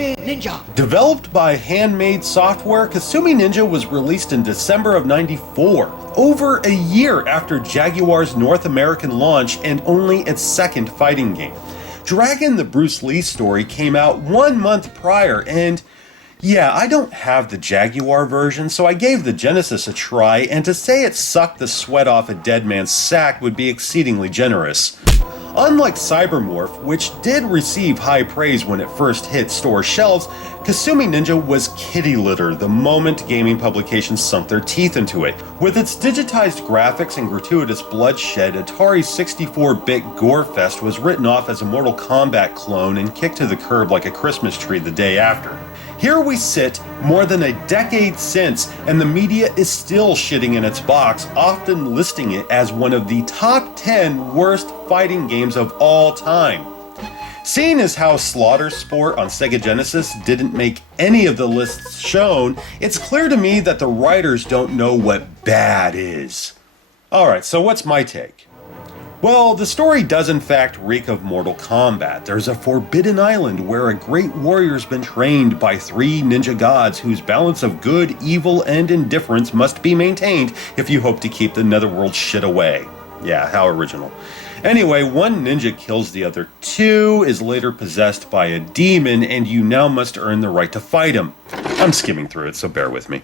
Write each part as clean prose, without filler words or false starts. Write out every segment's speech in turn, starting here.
Kasumi Ninja. Developed by Handmade Software, Kasumi Ninja was released in December of '94, over a year after Jaguar's North American launch and only its second fighting game. Dragon the Bruce Lee story came out 1 month prior, and yeah, I don't have the Jaguar version, so I gave the Genesis a try, and to say it sucked the sweat off a dead man's sack would be exceedingly generous. Unlike Cybermorph, which did receive high praise when it first hit store shelves, Kasumi Ninja was kitty litter the moment gaming publications sunk their teeth into it. With its digitized graphics and gratuitous bloodshed, Atari's 64-bit Gore Fest was written off as a Mortal Kombat clone and kicked to the curb like a Christmas tree the day after. Here we sit, more than a decade since, and the media is still shitting in its box, often listing it as one of the top 10 worst fighting games of all time. Seeing as how Slaughter Sport on Sega Genesis didn't make any of the lists shown, it's clear to me that the writers don't know what bad is. Alright, so what's my take? Well, the story does in fact reek of Mortal Kombat. There's a forbidden island where a great warrior's been trained by 3 ninja gods whose balance of good, evil, and indifference must be maintained if you hope to keep the netherworld shit away. Yeah, how original. Anyway, one ninja kills the other 2, is later possessed by a demon, and you now must earn the right to fight him. I'm skimming through it, so bear with me.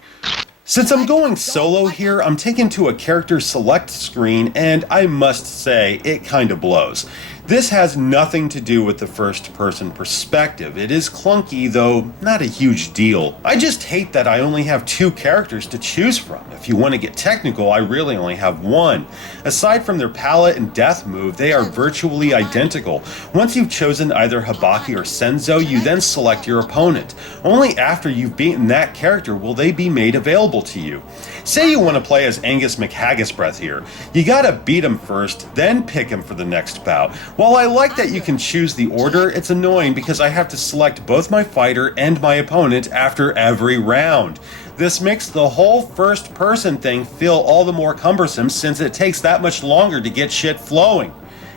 Since I'm going solo here, I'm taken to a character select screen, and I must say, it kinda blows. This has nothing to do with the first-person perspective. It is clunky, though not a huge deal. I just hate that I only have 2 characters to choose from. If you want to get technical, I really only have 1. Aside from their palette and death move, they are virtually identical. Once you've chosen either Hibaki or Senzo, you then select your opponent. Only after you've beaten that character will they be made available to you. Say you want to play as Angus McHaggisbreath here. You gotta beat him first, then pick him for the next bout. While I like that you can choose the order, it's annoying because I have to select both my fighter and my opponent after every round. This makes the whole first-person thing feel all the more cumbersome since it takes that much longer to get shit flowing.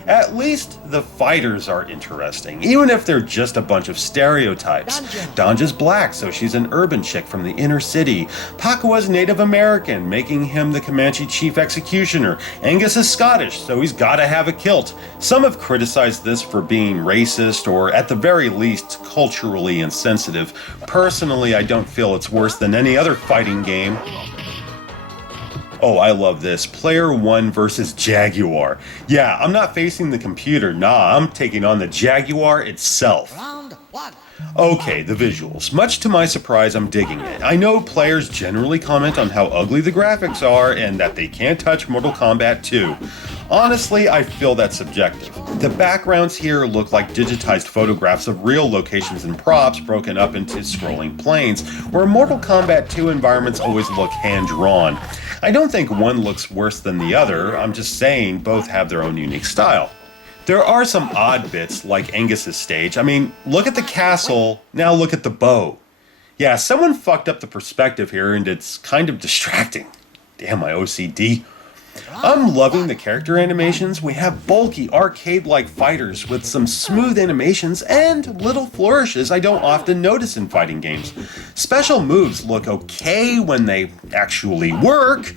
At least the fighters are interesting, even if they're just a bunch of stereotypes. Danja's black, so she's an urban chick from the inner city. Pakua's Native American, making him the Comanche chief executioner. Angus is Scottish, so he's gotta have a kilt. Some have criticized this for being racist, or at the very least, culturally insensitive. Personally, I don't feel it's worse than any other fighting game. Oh, I love this. Player 1 versus Jaguar. Yeah, I'm not facing the computer, nah, I'm taking on the Jaguar itself. Round 1. Okay, the visuals. Much to my surprise, I'm digging it. I know players generally comment on how ugly the graphics are and that they can't touch Mortal Kombat 2. Honestly, I feel that's subjective. The backgrounds here look like digitized photographs of real locations and props broken up into scrolling planes, where Mortal Kombat 2 environments always look hand-drawn. I don't think one looks worse than the other, I'm just saying both have their own unique style. There are some odd bits, like Angus's stage. I mean, look at the castle, now look at the bow. Yeah, someone fucked up the perspective here and it's kind of distracting. Damn my OCD. I'm loving the character animations. We have bulky, arcade-like fighters with some smooth animations and little flourishes I don't often notice in fighting games. Special moves look okay when they actually work.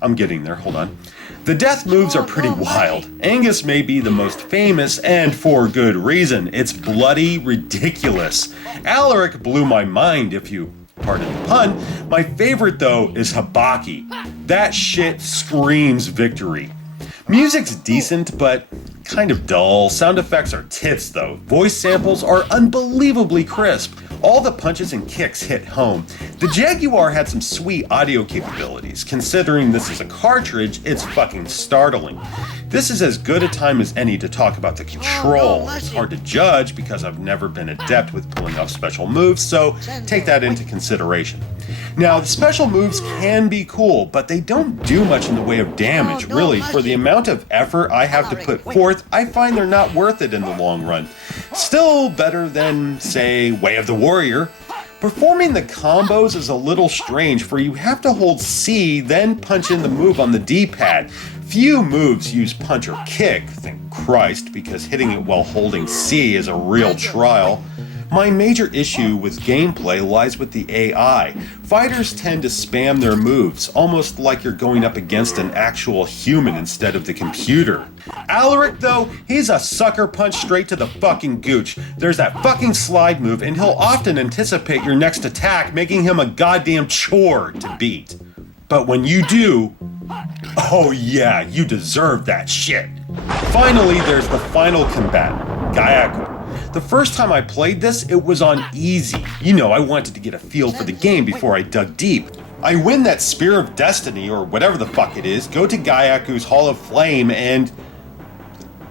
I'm getting there, hold on. The death moves are pretty wild. Angus may be the most famous, and for good reason. It's bloody ridiculous. Alaric blew my mind, if you pardon the pun. My favorite, though, is Hibaki. That shit screams victory. Music's decent, but kind of dull. Sound effects are tits, though. Voice samples are unbelievably crisp. All the punches and kicks hit home. The Jaguar had some sweet audio capabilities. Considering this is a cartridge, it's fucking startling. This is as good a time as any to talk about the control. It's hard to judge because I've never been adept with pulling off special moves, so take that into consideration. Now, the special moves can be cool, but they don't do much in the way of damage, really. For the amount of effort I have to put forth, I find they're not worth it in the long run. Still better than, say, Way of the Warrior. Performing the combos is a little strange, for you have to hold C, then punch in the move on the D-pad. Few moves use punch or kick, thank Christ, because hitting it while holding C is a real trial. My major issue with gameplay lies with the AI. Fighters tend to spam their moves, almost like you're going up against an actual human instead of the computer. Alaric, though, he's a sucker punch straight to the fucking gooch. There's that fucking slide move, and he'll often anticipate your next attack, making him a goddamn chore to beat. But when you do, oh yeah, you deserve that shit. Finally, there's the final combatant, Gyaku. The first time I played this, it was on easy. You know, I wanted to get a feel for the game before I dug deep. I win that Spear of Destiny, or whatever the fuck it is, go to Gyaku's Hall of Flame, and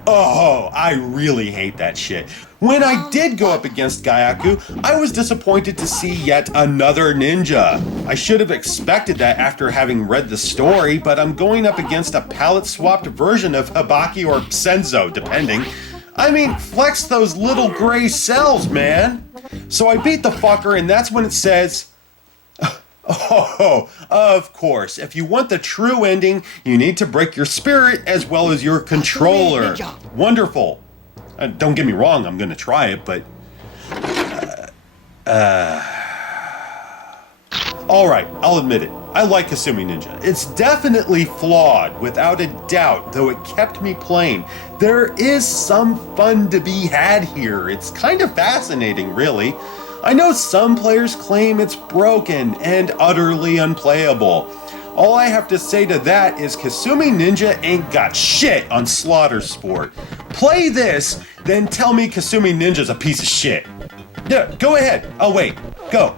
oh, I really hate that shit. When I did go up against Gyaku, I was disappointed to see yet another ninja. I should have expected that after having read the story, but I'm going up against a palette-swapped version of Hibaki or Senzo, depending. I mean, flex those little gray cells, man. So I beat the fucker, and that's when it says, oh, of course, if you want the true ending, you need to break your spirit as well as your controller. Wonderful. Don't get me wrong, I'm gonna try it, but... Alright, I'll admit it. I like Kasumi Ninja. It's definitely flawed, without a doubt, though it kept me playing. There is some fun to be had here. It's kind of fascinating, really. I know some players claim it's broken and utterly unplayable. All I have to say to that is Kasumi Ninja ain't got shit on Slaughter Sport. Play this, then tell me Kasumi Ninja's a piece of shit. Yeah, go ahead. I'll wait. Go.